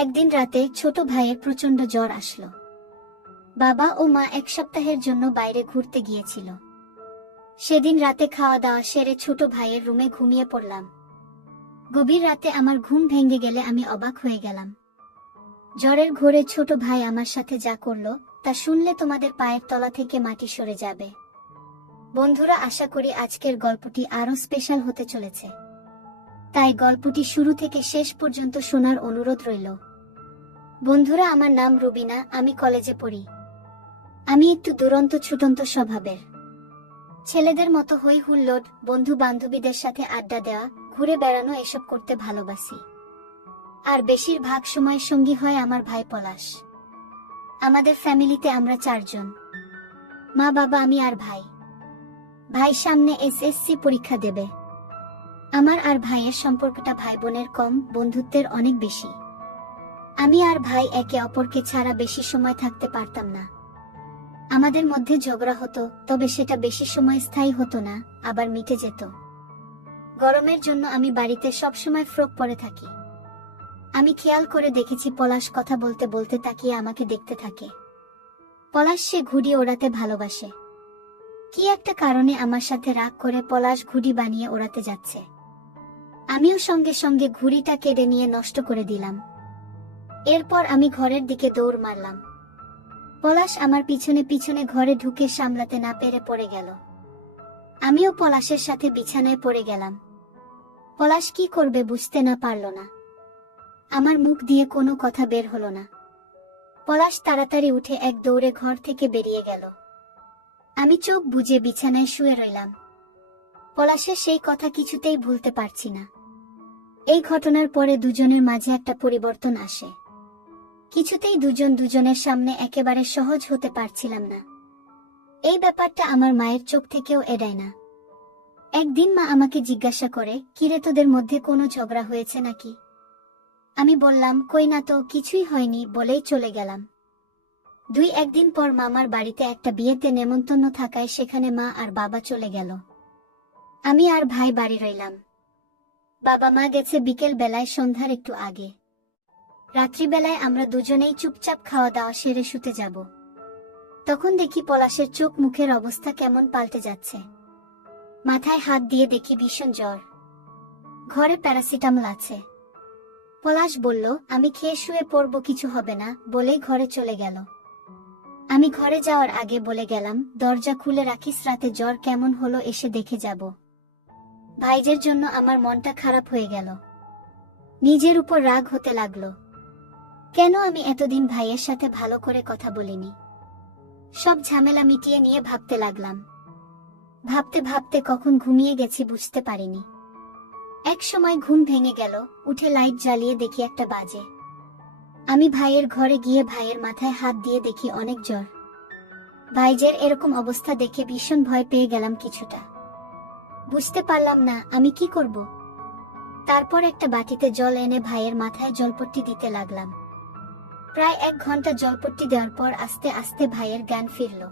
একদিন রাতে ছোট ভাইয়ের প্রচন্ড জ্বর আসলো। বাবা ও মা এক সপ্তাহের জন্য বাইরে ঘুরতে গিয়েছিল। সেদিন রাতে খাওয়া দাওয়া সেরে ছোট ভাইয়ের রুমে ঘুমিয়ে পড়লাম। গভীর রাতে আমার ঘুম ভেঙে গেলে আমি অবাক হয়ে গেলাম। জ্বরের ঘোরে ছোট ভাই আমার সাথে যা করলো তা শুনলে তোমাদের পায়ের তলা থেকে মাটি সরে যাবে। বন্ধুরা, আশা করি আজকের গল্পটি আরো স্পেশাল হতে চলেছে, তাই গল্পটি শুরু থেকে শেষ পর্যন্ত শোনার অনুরোধ রইল। বন্ধুরা, আমার নাম রুবিনা, আমি কলেজে পড়ি। আমি একটু দুরন্ত ছুটন্ত স্বভাবের। ছেলেদের মতো হই হুল্লোড়, বন্ধু বান্ধবীদের সাথে আড্ডা দেওয়া, ঘুরে বেড়ানো এসব করতে ভালোবাসি। আর বেশিরভাগ সময় সঙ্গী হয় আমার ভাই পলাশ। আমাদের ফ্যামিলিতে আমরা 4 জন, মা বাবা আমি আর ভাই। ভাই সামনে এসএসসি পরীক্ষা দেবে। আমার আর ভাইয়ের সম্পর্কটা ভাই বোনের কম, বন্ধুত্বের অনেক বেশি। আমি আর ভাই একে অপরকে ছাড়া বেশি সময় থাকতে পারতাম না। আমাদের মধ্যে ঝগড়া হতো, তবে সেটা বেশি সময় স্থায়ী হতো না, আবার মিটে যেত। গরমের জন্য আমি বাড়িতে সবসময় ফ্রক পরে থাকি। আমি খেয়াল করে দেখেছি পলাশ কথা বলতে বলতে তাকিয়ে আমাকে দেখতে থাকে। পলাশ সে ঘুড়ি ওড়াতে ভালোবাসে। কি একটা কারণে আমার সাথে রাগ করে পলাশ ঘুড়ি বানিয়ে ওড়াতে যাচ্ছে। আমিও সঙ্গে সঙ্গে ঘুড়িটা কেড়ে নিয়ে নষ্ট করে দিলাম। এরপর আমি ঘরের দিকে দৌড় মারলাম। পলাশ আমার পিছনে পিছনে ঘরে ঢুকে সামলাতে না পেরে পড়ে গেল। আমিও পলাশের সাথে বিছানায় পড়ে গেলাম। পলাশ কি করবে বুঝতে না পারল না। আমার মুখ দিয়ে কোনো কথা বের হলো না। পলাশ তাড়াতাড়ি উঠে এক দৌড়ে ঘর থেকে বেরিয়ে গেল। আমি চোখ বুজে বিছানায় শুয়ে রইলাম। পলাশের সেই কথা কিছুতেই ভুলতে পারছি না। এই ঘটনার পরে দুজনের মাঝে একটা পরিবর্তন আসে। কিছুতেই দুজন দুজনের সামনে একেবারে সহজ হতে পারছিলাম না। এই ব্যাপারটা আমার মায়ের চোখ থেকেও এড়ায় না। একদিন মা আমাকে জিজ্ঞাসা করে, কিরে তোদের মধ্যে কোনো ঝগড়া হয়েছে নাকি? আমি বললাম, কই না তো, কিছুই হয়নি বলেই চলে গেলাম। 2-1 দিন পর মামার বাড়িতে একটা বিয়েতে নেমন্তন্ন থাকায় সেখানে মা আর বাবা চলে গেল। আমি আর ভাই বাড়ি রইলাম। বাবা মা গেছে বিকেল বেলায়, সন্ধ্যার একটু আগে। রাত্রিবেলায় আমরা দুজনেই চুপচাপ খাওয়া দাওয়া সেরে শুতে যাব। তখন দেখি পলাশের চোখ মুখের অবস্থা কেমন পাল্টে যাচ্ছে। মাথায় হাত দিয়ে দেখি ভীষণ জ্বর। ঘরে প্যারাসিটামল আছে। পলাশ বলল, আমি খেয়ে শুয়ে পড়ব, কিছু হবে না, বলেই ঘরে চলে গেল। আমি ঘরে যাওয়ার আগে বলে গেলাম, দরজা খুলে রাখিস, রাতে জ্বর কেমন হলো এসে দেখে যাব। ভাইজের জন্য আমার মনটা খারাপ হয়ে গেল। নিজের উপর রাগ হতে লাগলো। কেন আমি এতদিন ভাইয়ের সাথে ভালো করে কথা বলিনি। সব ঝামেলা মিটিয়ে নিয়ে ভাবতে লাগলাম। ভাবতে ভাবতে কখন ঘুমিয়ে গেছি বুঝতে পারিনি। এক সময় ঘুম ভেঙে গেল, উঠে লাইট জ্বালিয়ে দেখি 1টা বাজে। আমি ভাইয়ের ঘরে গিয়ে ভাইয়ের মাথায় হাত দিয়ে দেখি অনেক জ্বর। ভাইজের এরকম অবস্থা দেখে ভীষণ ভয় পেয়ে গেলাম কিছুটা। বুঝতে পারলাম না আমি কি করব। তারপর একটা বাটিতে জল এনে ভাইয়ের মাথায় জলপট্টি দিতে লাগলাম। প্রায় 1 ঘন্টা জলপট্টি দেওয়ার পর আস্তে আস্তে ভাইয়ের জ্ঞান ফিরল।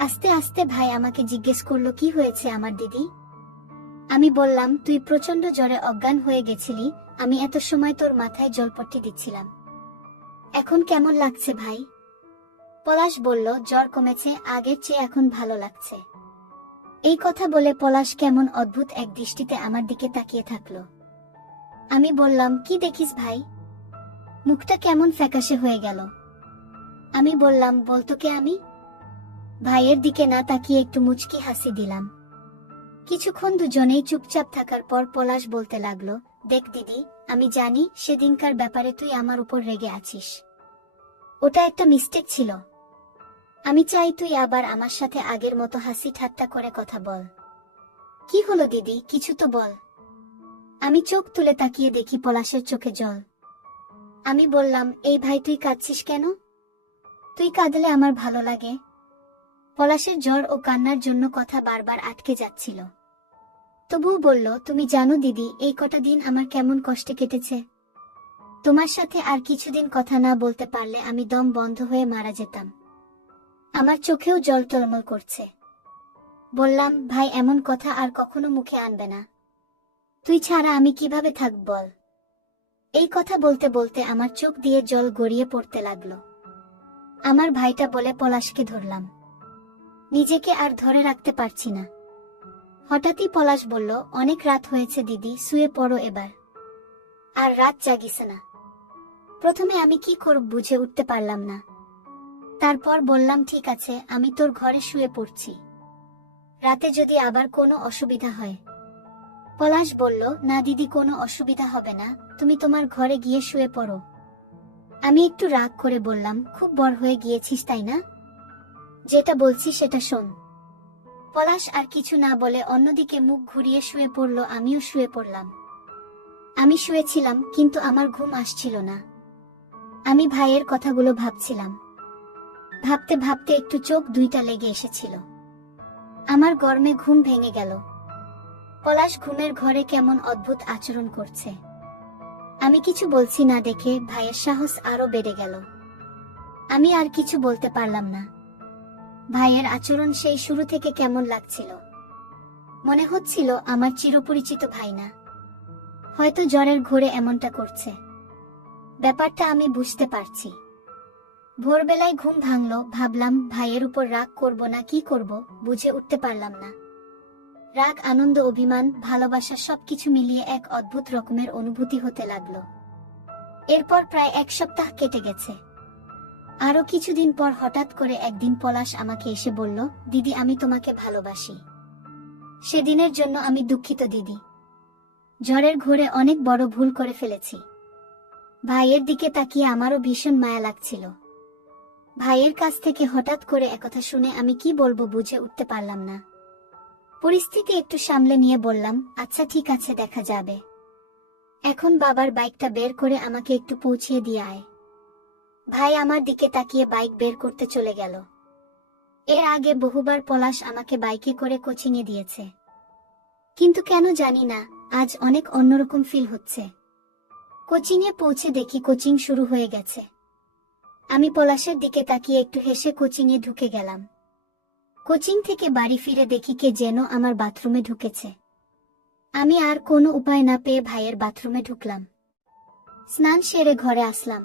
আস্তে আস্তে ভাই আমাকে জিজ্ঞেস করলো, কি হয়েছে আমার দিদি? আমি বললাম, তুই প্রচন্ড জ্বরে অজ্ঞান হয়ে গেছিলি, আমি এত সময় তোর মাথায় জলপট্টি দিচ্ছিলাম। এখন কেমন লাগছে ভাই? পলাশ বলল, জ্বর কমেছে, আগের চেয়ে এখন ভালো লাগছে। এই কথা বলে পলাশ কেমন অদ্ভুত এক দৃষ্টিতে আমার দিকে তাকিয়ে থাকলো। আমি বললাম, কি দেখিস ভাই? মুখটা কেমন ফ্যাকাশে হয়ে গেল। আমি বললাম, বলতো কে আমি? ভাইয়ের দিকে না তাকিয়ে একটু মুচকি হাসি দিলাম। কিছুক্ষণ দুজনেই চুপচাপ থাকার পর পলাশ বলতে লাগলো, দেখ দিদি, আমি জানি সেদিনকার ব্যাপারে তুই আমার উপর রেগে আছিস। ওটা একটা মিস্টেক ছিল। আমি চাই তুই আবার আমার সাথে আগের মতো হাসি ঠাট্টা করে কথা বল। কি হলো দিদি, কিছু তো বল। আমি চোখ তুলে তাকিয়ে দেখি পলাশের চোখে জল। আমি বললাম, এই ভাই তুই কাঁদছিস কেন? তুই কাঁদলে আমার ভালো লাগে। পলাশের জ্বর ও কান্নার জন্য কথা বারবার আটকে যাচ্ছিল। তবুও বলল, তুমি জানো দিদি, এই কটা দিন আমার কেমন কষ্টে কেটেছে। তোমার সাথে আর কিছুদিন কথা না বলতে পারলে আমি দম বন্ধ হয়ে মারা যেতাম। আমার চোখেও জল টলমল করছে। বললাম, ভাই এমন কথা আর কখনো মুখে আনবে না। তুই ছাড়া আমি কিভাবে থাকব বল। এই কথা বলতে বলতে আমার চোখ দিয়ে জল গড়িয়ে পড়তে লাগলো। আমার ভাইটা বলে পলাশকে ধরলাম। নিজেকে আর ধরে রাখতে পারছি না। হঠাৎই পলাশ বলল, অনেক রাত হয়েছে দিদি, শুয়ে পড়ো এবার। আর রাত জাগিছে না। প্রথমে আমি কি করব বুঝে উঠতে পারলাম না। তারপর বললাম, ঠিক আছে, আমি তোর ঘরে শুয়ে পড়ছি। রাতে যদি আবার কোনো অসুবিধা হয়। পলাশ বলল, না দিদি, কোনো অসুবিধা হবে না, তুমি তোমার ঘরে গিয়ে শুয়ে পড়ো। আমি একটু রাগ করে বললাম, খুব বড় হয়ে গিয়েছিস তাই না? যেটা বলছি সেটা শোন। পলাশ আর কিছু না বলে অন্যদিকে মুখ ঘুরিয়ে শুয়ে পড়ল। আমিও শুয়ে পড়লাম। আমি শুয়েছিলাম, কিন্তু আমার ঘুম আসছিল না। আমি ভাইয়ের কথাগুলো ভাবছিলাম। ভাবতে ভাবতে একটু চোখ দুইটা লেগে এসেছিল। আমার গরমে ঘুম ভেঙে গেল। পলাশ ঘুমের ঘরে কেমন অদ্ভুত আচরণ করছে। আমি কিছু বলছি না দেখে ভাইয়ের সাহস আরো বেড়ে গেল। আমি আর কিছু বলতে পারলাম না। ভাইয়ের আচরণ সেই শুরু থেকে কেমন লাগছিল। মনে হচ্ছিল আমার চিরপরিচিত ভাই না, হয়তো জ্বরের ঘোরে এমনটা করছে। ব্যাপারটা আমি বুঝতে পারছি। ভোরবেলায় ঘুম ভাঙলো, ভাবলাম ভাইয়ের উপর রাগ করব না কি করব বুঝে উঠতে পারলাম না। রাগ, আনন্দ, অভিমান, ভালোবাসা সবকিছু মিলিয়ে এক অদ্ভুত রকমের অনুভূতি হতে লাগলো। এরপর প্রায় এক সপ্তাহ কেটে গেছে। আরো কিছুদিন পর হঠাৎ করে একদিন পলাশ আমাকে এসে বলল, দিদি, আমি তোমাকে ভালোবাসি। সেদিনের জন্য আমি দুঃখিত দিদি। ঝড়ের ঘোরে অনেক বড় ভুল করে ফেলেছি। ভাইয়ের দিকে তাকিয়ে আমারও ভীষণ মায়া লাগছিল। ভাইয়ের কাছ থেকে হঠাৎ করে একথা শুনে আমি কি বলবো বুঝে উঠতে পারলাম না। পরিস্থিতি একটু সামলে নিয়ে বললাম, আচ্ছা ঠিক আছে, দেখা যাবে। এখন বাবার বাইকটা বের করে আমাকে একটু পৌঁছিয়ে দিয়ে আয়। ভাই আমার দিকে তাকিয়ে বাইক বের করতে চলে গেল। এর আগে বহুবার পলাশ আমাকে বাইকে করে কোচিংয়ে দিয়েছে, কিন্তু কেন জানি না আজ অনেক অন্যরকম ফিল হচ্ছে। কোচিংয়ে পৌঁছে দেখি কোচিং শুরু হয়ে গেছে। আমি পলাশের দিকে তাকিয়ে একটু হেসে কোচিংয়ে ঢুকে গেলাম। কোচিং থেকে বাড়ি ফিরে দেখি কে যেন আমার বাথরুমে ঢুকেছে। আমি আর কোনো উপায় না পেয়ে ভাইয়ের বাথরুমে ঢুকলাম। স্নান সেরে ঘরে আসলাম।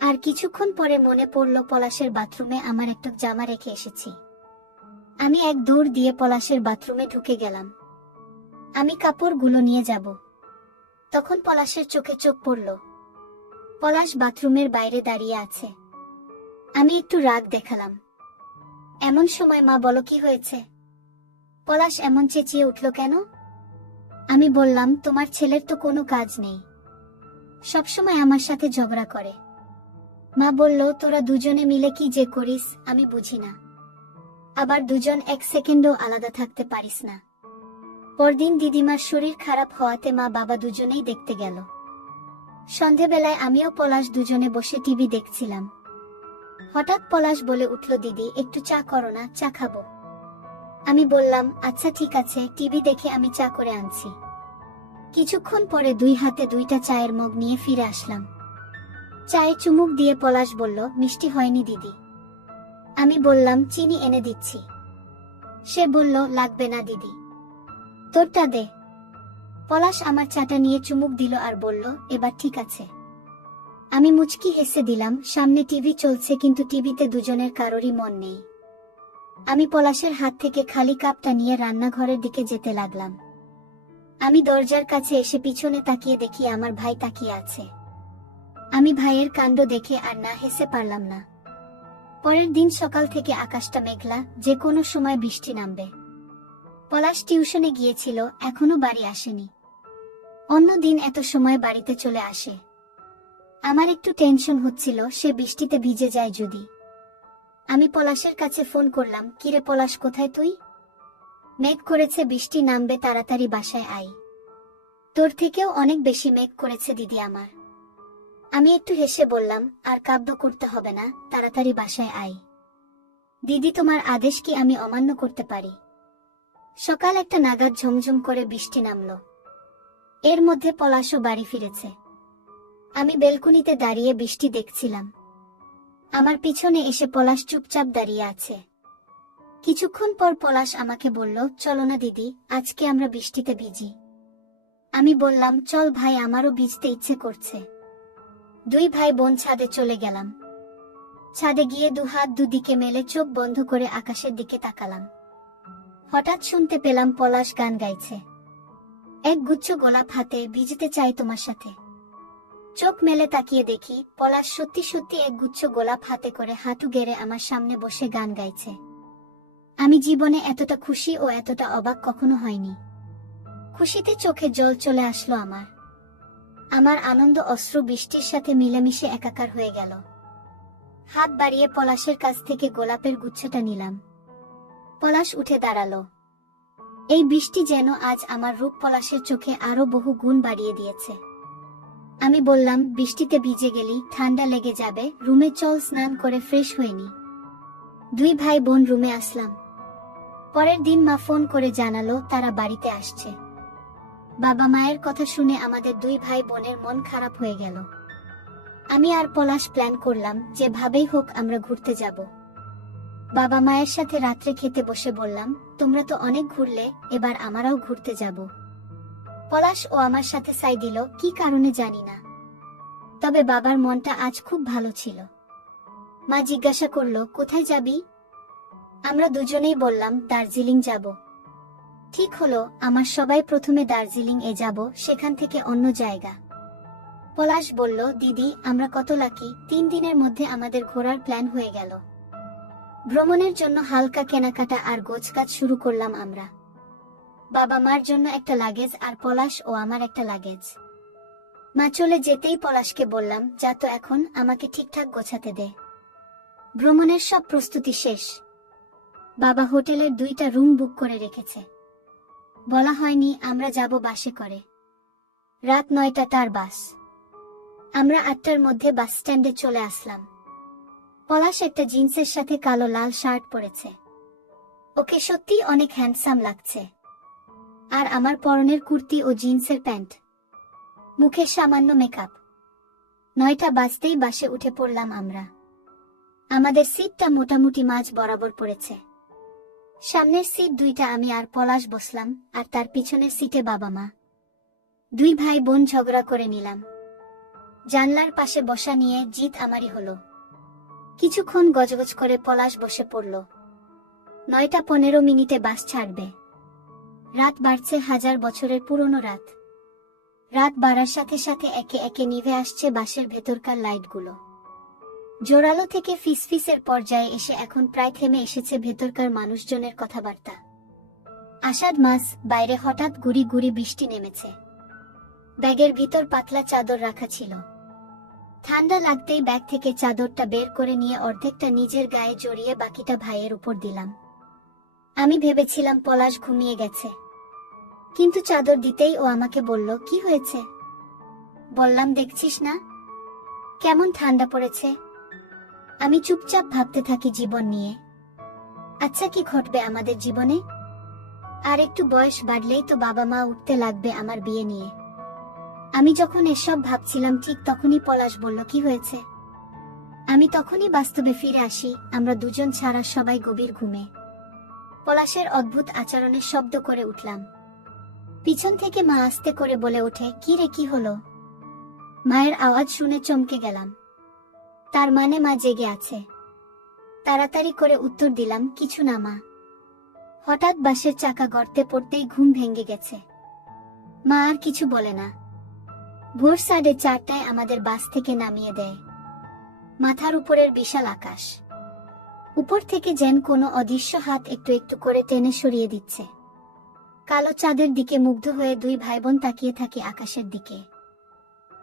আর কিছুক্ষণ পরে মনে পড়ল পলাশের বাথরুমে আমার একটা জামা রেখে এসেছি। আমি এক দৌড় দিয়ে পলাশের বাথরুমে ঢুকে গেলাম। আমি কাপড়গুলো নিয়ে যাব। তখন পলাশের চোখে চোখ পড়ল। পলাশ বাথরুমের বাইরে দাঁড়িয়ে আছে। আমি একটু রাগ দেখালাম। এমন সময় মা বলো, কি হয়েছে? পলাশ এমন চেঁচিয়ে উঠল কেন? আমি বললাম, তোমার ছেলের তো কোনো কাজ নেই, সবসময় আমার সাথে ঝগড়া করে। মা বলল, তোরা দুজনে মিলে কি যে করিস আমি বুঝি না। আবার দুজন এক সেকেন্ডও আলাদা থাকতে পারিস না। পরদিন দিদিমার শরীর খারাপ হওয়াতে মা বাবা দুজনেই দেখতে গেল। সন্ধেবেলায় আমিও পলাশ দুজনে বসে টিভি দেখছিলাম। হঠাৎ পলাশ বলে উঠল, দিদি, একটু চা করো না, চা খাবো। আমি বললাম, আচ্ছা ঠিক আছে, টিভি দেখে আমি চা করে আনছি। কিছুক্ষণ পরে দুই হাতে দুইটা চায়ের মগ নিয়ে ফিরে আসলাম। চায়ে চুমুক দিয়ে পলাশ বলল, মিষ্টি হয়নি দিদি। আমি বললাম, চিনি এনে দিচ্ছি। সে বলল, লাগবে না দিদি, তোরটা দে। পলাশ আমার চাটা নিয়ে চুমুক দিল আর বলল, এবার ঠিক আছে। আমি মুচকি হেসে দিলাম। সামনে টিভি চলছে, কিন্তু টিভিতে দুজনের কারোরই মন নেই। আমি পলাশের হাত থেকে খালি কাপটা নিয়ে রান্নাঘরের দিকে যেতে লাগলাম। আমি দরজার কাছে এসে পিছনে তাকিয়ে দেখি আমার ভাই তাকিয়ে আছে। আমি ভাইয়ের কাণ্ড দেখে আর না হেসে পারলাম না। পরের দিন সকাল থেকে আকাশটা মেঘলা, যে কোনো সময় বৃষ্টি নামবে। পলাশ টিউশনে গিয়েছিল, এখনো বাড়ি আসেনি। অন্যদিন এত সময় বাড়িতে চলে আসে। আমার একটু টেনশন হচ্ছিল, সে বৃষ্টিতে ভিজে যায় যদি। আমি পলাশের কাছে ফোন করলাম, কিরে পলাশ, কোথায় তুই? মেঘ করেছে, বৃষ্টি নামবে, তাড়াতাড়ি বাসায় আই। তোর থেকেও অনেক বেশি মেঘ করেছে দিদি আমার। আমি একটু হেসে বললাম, আর কাব্য করতে হবে না, তাড়াতাড়ি বাসায় আই। দিদি, তোমার আদেশ কি আমি অমান্য করতে পারি? সকাল একটা নাগাদ ঝমঝম করে বৃষ্টি নামলো। এর মধ্যে পলাশও বাড়ি ফিরেছে। আমি বেলকুনিতে দাঁড়িয়ে বৃষ্টি দেখছিলাম। আমার পিছনে এসে পলাশ চুপচাপ দাঁড়িয়ে আছে। কিছুক্ষণ পর পলাশ আমাকে বলল, চলো না দিদি, আজকে আমরা বৃষ্টিতে ভিজি। আমি বললাম, চল ভাই, আমারও ভিজতে ইচ্ছে করছে। দুই ভাই বোন ছাদে চলে গেলাম। ছাদে গিয়ে দুহাত দুদিকে মেলে চোখ বন্ধ করে আকাশের দিকে তাকালাম। হঠাৎ শুনতে পেলাম পলাশ গান গাইছে। এক গুচ্ছ গোলাপ হাতে, ভিজতে চাই তোমার সাথে। চোখ মেলে তাকিয়ে দেখি পলাশ সত্যি সত্যি এক গুচ্ছ গোলাপ হাতে করে হাঁটু গেড়ে আমার সামনে বসে গান গাইছে। আমি জীবনে এতটা খুশি ও এতটা অবাক কখনো হয়নি। খুশিতে চোখে জল চলে আসলো আমার। আমার আনন্দ অশ্রু বৃষ্টির সাথে মিলেমিশে একাকার হয়ে গেল। হাত বাড়িয়ে পলাশের কাছ থেকে গোলাপের গুচ্ছটা নিলাম। পলাশ উঠে দাঁড়ালো। এই বৃষ্টি যেন আজ আমার রূপ পলাশের চোখে আরো বহু গুণ বাড়িয়ে দিয়েছে। আমি বললাম, বৃষ্টিতে ভিজে গেলি, ঠান্ডা লেগে যাবে, রুমে চল, স্নান করে ফ্রেশ হয়ে নি। দুই ভাই বোন রুমে আসলাম। পরের দিন মা ফোন করে জানালো তারা বাড়িতে আসছে। বাবা মায়ের কথা শুনে আমাদের দুই ভাই বোনের মন খারাপ হয়ে গেল। আমি আর পলাশ প্ল্যান করলাম যেভাবেই হোক আমরা ঘুরতে যাব। বাবা মায়ের সাথে রাত্রে খেতে বসে বললাম, তোমরা তো অনেক ঘুরলে, এবার আমরাও ঘুরতে যাব। পলাশ ও আমার সাথে সাই দিল, কি কারণে জানি না, তবে বাবার মনটা আজ খুব ভালো ছিল। মা জিজ্ঞাসা করলো, কোথায় যাবি? আমরা দুজনেই বললাম, দার্জিলিং যাব। ঠিক হলো, আমার সবাই প্রথমে দার্জিলিং এ যাব, সেখান থেকে অন্য জায়গা। পলাশ বলল, দিদি আমরা কত লাকি, 3 দিনের মধ্যে আমাদের ঘোরার প্ল্যান হয়ে গেল। ভ্রমণের জন্য হালকা কেনাকাটা আর গোছগাছ শুরু করলাম আমরা। বাবা মার জন্য একটা লাগেজ আর পলাশ ও আমার একটা লাগেজ। মা চলে যেতেই পলাশকে বললাম, যা তো এখন, আমাকে ঠিকঠাক গোছাতে দে। ভ্রমণের সব প্রস্তুতি শেষ। বাবা হোটেলের 2টা রুম বুক করে রেখেছে। বলা হয়নি আমরা যাব বাসে করে। রাত 9টা তার বাস। আমরা 8টার মধ্যে বাস স্ট্যান্ডে চলে আসলাম। পলাশ একটা জিন্সের সাথে কালো লাল শার্ট পরেছে। ওকে সত্যি অনেক হ্যান্ডসাম লাগছে। আর আমার পরনের কুর্তি ও জিন্সের প্যান্ট। মুখে সামান্য মেকআপ। 9টা বাজতেই বাসে উঠে পড়লাম আমরা। আমাদের সিটটা মোটামুটি মাঝ বরাবর পড়েছে। সামনের সিট 2টা আমি আর পলাশ বসলাম, আর তার পিছনের সিটে বাবা মা। দুই ভাই বোন ঝগড়া করে নিলাম। জানলার পাশে বসা নিয়ে জিত আমারই হলো। কিছুক্ষণ গজগজ করে পলাশ বসে পড়ল। 9টা 15 মিনিটে বাস ছাড়বে। রাত বাড়ছে, 1000 বছরের পুরনো রাত। রাত বাড়ার সাথে সাথে একে একে নিভে আসছে বাসের ভেতরকার লাইটগুলো। জোরালো থেকে ফিসফিসের পর্যায়ে এসে এখন প্রায় থেমে এসেছে ভেতরকার মানুষজনের কথাবার্তা। আষাঢ় মাস, বাইরে হঠাৎ গুড়ি গুড়ি বৃষ্টি নেমেছে। ব্যাগের ভিতর পাতলা চাদর রাখা ছিল। ঠান্ডা লাগতেই ব্যাগ থেকে চাদরটা বের করে নিয়ে অর্ধেকটা নিজের গায়ে জড়িয়ে বাকিটা ভাইয়ের উপর দিলাম। আমি ভেবেছিলাম পলাশ ঘুমিয়ে গেছে, কিন্তু চাদর দিতেই ও আমাকে বলল, কি হয়েছে? বললাম, দেখছিস না কেমন ঠান্ডা পড়েছে। আমি চুপচাপ ভাবতে থাকি জীবন নিয়ে। আচ্ছা, কি ঘটবে আমাদের জীবনে? আর একটু বয়স বাড়লেই তো বাবা মা উঠতে লাগবে আমার বিয়ে নিয়ে। আমি যখন এসব ভাবছিলাম ঠিক তখনই পলাশ বলল, কি হয়েছে? আমি তখনই বাস্তবে ফিরে আসি। আমরা দুজন ছাড়া সবাই গভীর ঘুমে। পলাশের অদ্ভুত আচরণের শব্দ করে উঠলাম। পিছন থেকে মা আস্তে করে বলে ওঠে, কি রে, কি হলো? মায়ের আওয়াজ শুনে চমকে গেলাম। তার মানে মা জেগে আছে। তাড়াতাড়ি করে উত্তর দিলাম, কিছু না মা। হঠাৎ বাসের চাকা গর্তে পড়তেই ঘুম ভেঙে গেছে। মা আর কিছু বলে না। ভোর 4:30টায় আমাদের বাস থেকে নামিয়ে দেয়। মাথার উপরের বিশাল আকাশ। উপর থেকে যেন কোনো অদৃশ্য হাত একটু একটু করে টেনে সরিয়ে দিচ্ছে। কালো চাঁদের দিকে মুগ্ধ হয়ে দুই ভাই বোন তাকিয়ে থাকি আকাশের দিকে।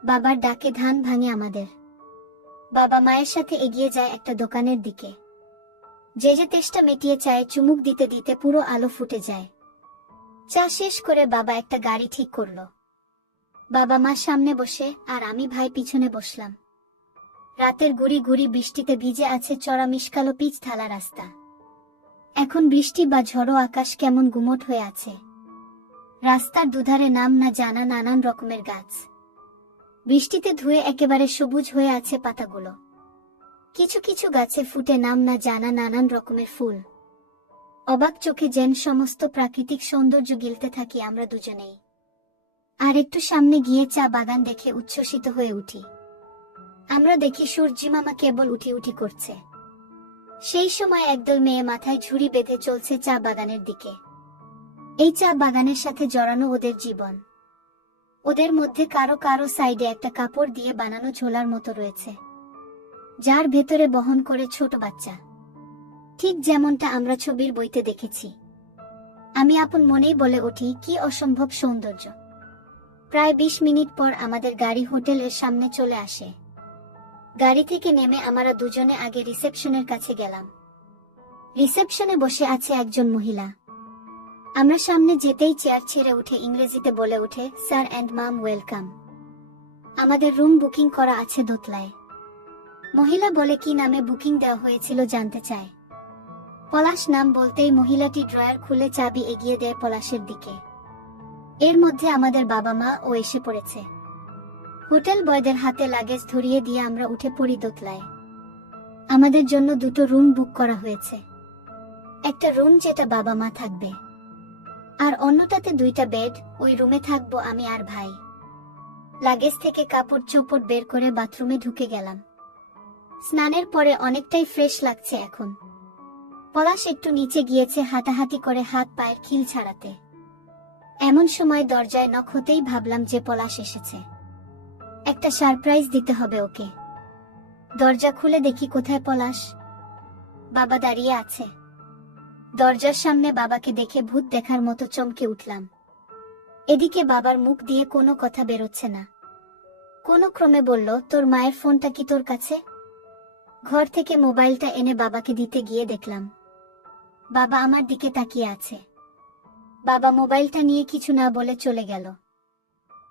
বাবার ডাকে ধান ভাঙে আমাদের। বাবা মায়ের সাথে এগিয়ে যায় একটা দোকানের দিকে। যে তেষ্টা মেটিয়ে চায়ে চুমুক দিতে দিতে পুরো আলো ফুটে যায়। চা শেষ করে বাবা একটা গাড়ি ঠিক করলো। বাবা মা সামনে বসে আর আমি ভাই পিছনে বসলাম। রাতের গুড়ি গুড়ি বৃষ্টিতে ভিজে আছে চড়া মিশকালো পিচ ঢালা রাস্তা। এখন বৃষ্টি বা ঝড়ো আকাশ কেমন গুমোট হয়ে আছে। রাস্তার দুধারে নাম না জানা নানান রকমের গাছ। বৃষ্টিতে ধুয়ে একেবারে সবুজ হয়ে আছে পাতাগুলো। কিছু কিছু গাছে ফুটে নাম না জানা নানান রকমের ফুল। অবাক চোখে যেন সমস্ত প্রাকৃতিক সৌন্দর্য গিলতে থাকি আমরা দুজনেই। আর একটু সামনে গিয়ে চা বাগান দেখে উচ্ছ্বসিত হয়ে উঠি। আমরা দেখি সূর্যি মামা কেবল উঠি উঠি করছে। সেই সময় একদল মেয়ে মাথায় ঝুড়ি বেঁধে চলছে চা বাগানের দিকে। এই চা বাগানের সাথে জড়ানো ওদের জীবন। ওদের মধ্যে কারো কারো সাইডে একটা কাপড় দিয়ে বানানো ঝোলার মতো রয়েছে, যার ভেতরে বহন করে ছোট বাচ্চা, ঠিক যেমনটা আমরা ছবির বইতে দেখেছি। আমি আপন মনেই বলে উঠি, কি অসম্ভব সৌন্দর্য। প্রায় 20 মিনিট পর আমাদের গাড়ি হোটেলের সামনে চলে আসে। গাড়ি থেকে নেমে আমরা দুজনে আগে রিসেপশনের কাছে গেলাম। রিসেপশনে বসে আছে একজন মহিলা। আমরা সামনে যেতেই চেয়ার ছেড়ে উঠে ইংরেজিতে বলে ওঠে, স্যার অ্যান্ড মাম ওয়েলকাম। আমাদের রুম বুকিং করা আছে দোতলায়। মহিলা বলে কি নামে বুকিং দেওয়া হয়েছিল জানতে চায়। পলাশ নাম বলতেই মহিলাটি ড্রয়ার খুলে চাবি এগিয়ে দেয় পলাশের দিকে। এর মধ্যে আমাদের বাবা মা ও এসে পড়েছে। হোটেল বয়দের হাতে লাগেজ ধরিয়ে দিয়ে আমরা উঠে পড়ি দোতলায়। আমাদের জন্য দুটো রুম বুক করা হয়েছে। একটা রুম যেটা বাবা মা থাকবে, আর অন্যটাতে 2টা বেড। ওই রুমে থাকবো আমি আর ভাই। লাগেজ থেকে কাপড় চোপড় বের করে বাথরুমে ঢুকে গেলাম। স্নানের পরে অনেকটাই ফ্রেশ লাগছে এখন। পলাশ একটু নিচে গিয়েছে হাঁটাহাঁটি করে হাত পায়ের খিল ছাড়াতে। এমন সময় দরজায় নক হতেই ভাবলাম যে পলাশ এসেছে। একটা সারপ্রাইজ দিতে হবে ওকে। দরজা খুলে দেখি কোথায় পলাশ। বাবা দাঁড়িয়ে আছে। দরজার সামনে বাবাকে দেখে ভূত দেখার মতো চমকে উঠলাম। এদিকে বাবার মুখ দিয়ে কোনো কথা বেরোচ্ছে না। কোনো ক্রমে বলল, তোর মায়ের ফোনটা কি তোর কাছে? ঘর থেকে মোবাইলটা এনে বাবাকে দিতে গিয়ে দেখলাম বাবা আমার দিকে তাকিয়ে আছে। বাবা মোবাইলটা নিয়ে কিছু না বলে চলে গেল।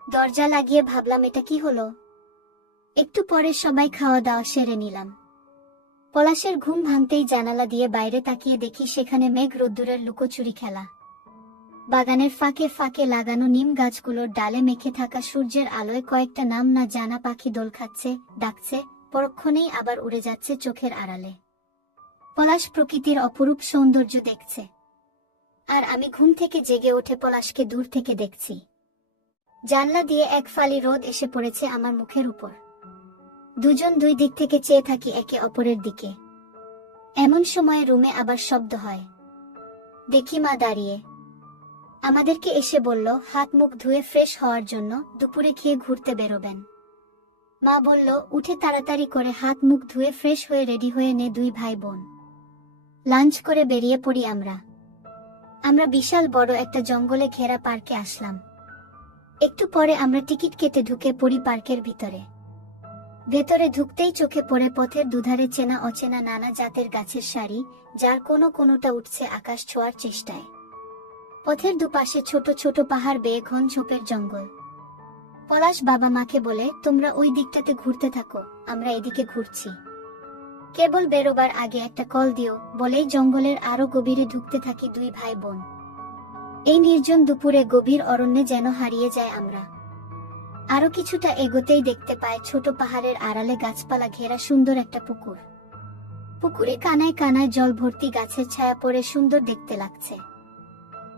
দরজা লাগিয়ে ভাবলাম এটা কি হলো। একটু পরে সবাই খাওয়া দাওয়া সেরে নিলাম। পলাশের ঘুম ভাঙতেই জানালা দিয়ে বাইরে তাকিয়ে দেখি সেখানে মেঘ রোদ্দুরের লুকোচুরি খেলা। বাগানের ফাঁকে ফাঁকে লাগানো নিম গাছগুলোর ডালে মেখে থাকা সূর্যের আলোয় কয়েকটা নাম না জানা পাখি দোল খাচ্ছে, ডাকছে, পরক্ষণেই আবার উড়ে যাচ্ছে চোখের আড়ালে। পলাশ প্রকৃতির অপরূপ সৌন্দর্য দেখছে, আর আমি ঘুম থেকে জেগে উঠে পলাশকে দূর থেকে দেখছি। জানলা দিয়ে এক ফালি রোদ এসে পড়েছে আমার মুখের উপর। দুজন দুই দিক থেকে চেয়ে থাকি একে অপরের দিকে। এমন সময় রুমে আবার শব্দ হয়। দেখি মা দাঁড়িয়ে। আমাদেরকে এসে বলল, হাত মুখ ধুয়ে ফ্রেশ হওয়ার জন্য দুপুরে খেয়ে ঘুরতে বেরোবেন। মা বলল, উঠে তাড়াতাড়ি করে হাত মুখ ধুয়ে ফ্রেশ হয়ে রেডি হয়ে নে দুই ভাই বোন। লাঞ্চ করে বেরিয়ে পড়ি আমরা বিশাল বড় একটা জঙ্গলে ঘেরা পার্কে আসলাম। একটু পরে আমরা টিকিট কেটে ঢুকে পড়ি পার্কের ভিতরে। ভেতরে ঢুকতেই চোখে পড়ে পথের দুধারে চেনা অচেনা নানা জাতের গাছের সারি, যার কোনোটা উঠছে আকাশ ছোঁয়ার চেষ্টায়। পথের দুপাশে ছোট ছোট পাহাড় বেয়ে ঘন ঝোপের জঙ্গল। পলাশ বাবা মাকে বলে, তোমরা ওই দিকটাতে ঘুরতে থাকো, আমরা এদিকে ঘুরছি। কেবল বেরোবার আগে একটা কল দিও, বলেই জঙ্গলের আরো গভীরে ঢুকতে থাকি দুই ভাই বোন। এই নির্জন দুপুরে গভীর অরণ্যে যেন হারিয়ে যায় আমরা। আরো কিছুটা এগোতেই দেখতে পায় ছোট পাহাড়ের আড়ালে গাছপালা ঘেরা সুন্দর একটা পুকুর। পুকুরে কানায় কানায় জল ভর্তি, গাছের ছায়া পড়ে সুন্দর দেখতে লাগছে।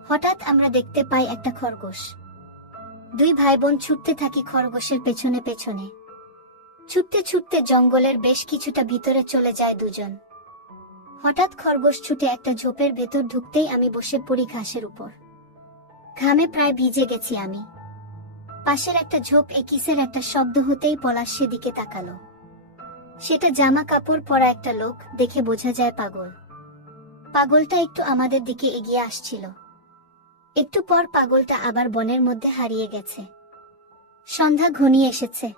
হঠাৎ আমরা দেখতে পাই একটা খরগোশ। দুই ভাই বোন ছুটতে থাকি খরগোশের পেছনে পেছনে। ছুটতে ছুটতে জঙ্গলের বেশ কিছুটা ভিতরে চলে যায় দুজন। হঠাৎ খরগোশ ছুটে একটা ঝোপের ভেতর ঢুকতেই আমি বসে পড়ি ঘাসের উপর। ঘামে প্রায় ভিজে গেছি আমি। পাশের একটা ঝোপ কিসের একটা শব্দ হতেই পলাশ সেদিকে তাকালো। সেটা জামা কাপড় পরা একটা লোক, দেখে বোঝা যায় পাগল। পাগলটা একটু আমাদের দিকে এগিয়ে আসছিল। একটু পর পাগলটা আবার বনের মধ্যে হারিয়ে গেছে। সন্ধ্যা ঘনিয়ে এসেছে,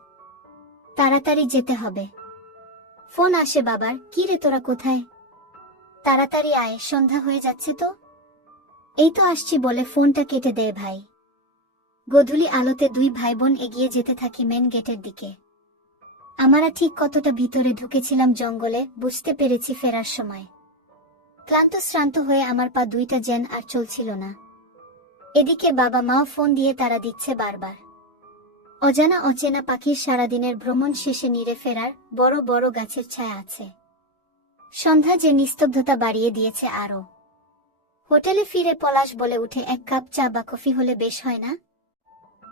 তাড়াতাড়ি যেতে হবে। ফোন আসে বাবার, কি রে তোরা কোথায়? তাড়াতাড়ি আয়, সন্ধ্যা হয়ে যাচ্ছে তো। এই তো আসছি বলে ফোনটা কেটে দেয় ভাই। গোধূলি আলোতে দুই ভাই বোন এগিয়ে যেতে থাকি মেন গেটের দিকে। আমরা ঠিক কতটা ভিতরে ঢুকেছিলাম জঙ্গলে বুঝতে পেরেছি ফেরার সময়। ক্লান্ত শ্রান্ত হয়ে আমার পা দুইটা যেন আর চলছিল না। এদিকে বাবা মাও ফোন দিয়ে তাড়া দিচ্ছে বারবার। অজানা অচেনা পাখির সারাদিনের ভ্রমণ শেষে নিরে ফেরার, বড় বড় গাছের ছায়া আছে। সন্ধ্যা যে নিস্তব্ধতা বাড়িয়ে দিয়েছে আরো। হোটেলে ফিরে পলাশ বলে উঠে, এক কাপ চা বা কফি হলে বেশ হয় না?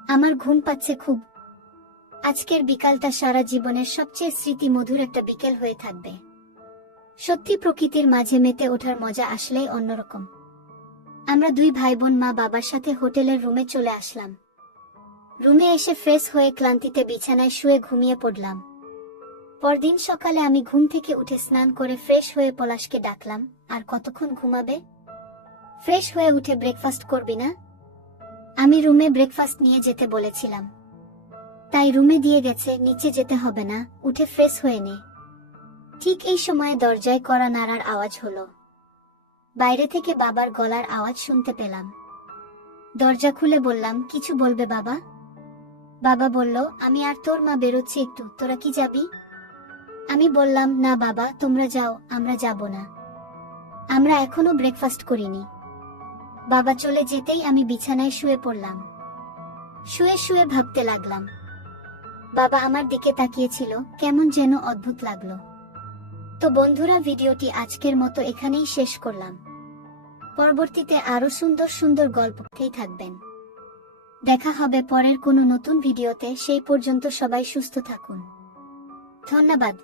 আমার ঘুম পাচ্ছে খুব। আজকের বিকালটা সারা জীবনের সবচেয়ে স্মৃতিমধুর একটা বিকেল হয়ে থাকবে। সত্যি প্রকৃতির মাঝে মেতে ওঠার মজা আসলেই অন্যরকম। আমরা দুই ভাই বোন মা বাবার সাথে হোটেলের রুমে চলে আসলাম। রুমে এসে ফ্রেশ হয়ে ক্লান্তিতে বিছানায় শুয়ে ঘুমিয়ে পড়লাম। পরদিন সকালে আমি ঘুম থেকে উঠে স্নান করে ফ্রেশ হয়ে পলাশকে ডাকলাম, আর কতক্ষণ ঘুমাবে? ফ্রেশ হয়ে উঠে ব্রেকফাস্ট করবি না? আমি রুমে ব্রেকফাস্ট নিয়ে যেতে বলেছিলাম, তাই রুমে দিয়ে গেছে, নিচে যেতে হবে না, উঠে ফ্রেশ হয়ে নে। ঠিক এই সময়ে দরজায় কড়া নাড়ার আওয়াজ হলো। বাইরে থেকে বাবার গলার আওয়াজ শুনতে পেলাম। দরজা খুলে বললাম, কিছু বলবে বাবা? বাবা বলল, আমি আর তোর মা বেরোচ্ছি একটু, তোরা কি যাবি? আমি বললাম, না বাবা, তোমরা যাও, আমরা যাব না। আমরা এখনো ব্রেকফাস্ট করিনি। বাবা চলে যেতেই আমি বিছানায় শুয়ে পড়লাম। শুয়ে শুয়ে ভাবতে লাগলাম। বাবা আমার দিকে তাকিয়েছিল, কেমন যেন অদ্ভুত লাগলো। তো বন্ধুরা, ভিডিওটি আজকের মতো এখানেই শেষ করলাম। পরবর্তীতে আরো সুন্দর সুন্দর গল্পতেই থাকবেন। দেখা হবে পরের কোনো নতুন ভিডিওতে, সেই পর্যন্ত সবাই সুস্থ থাকুন। ধন্যবাদ।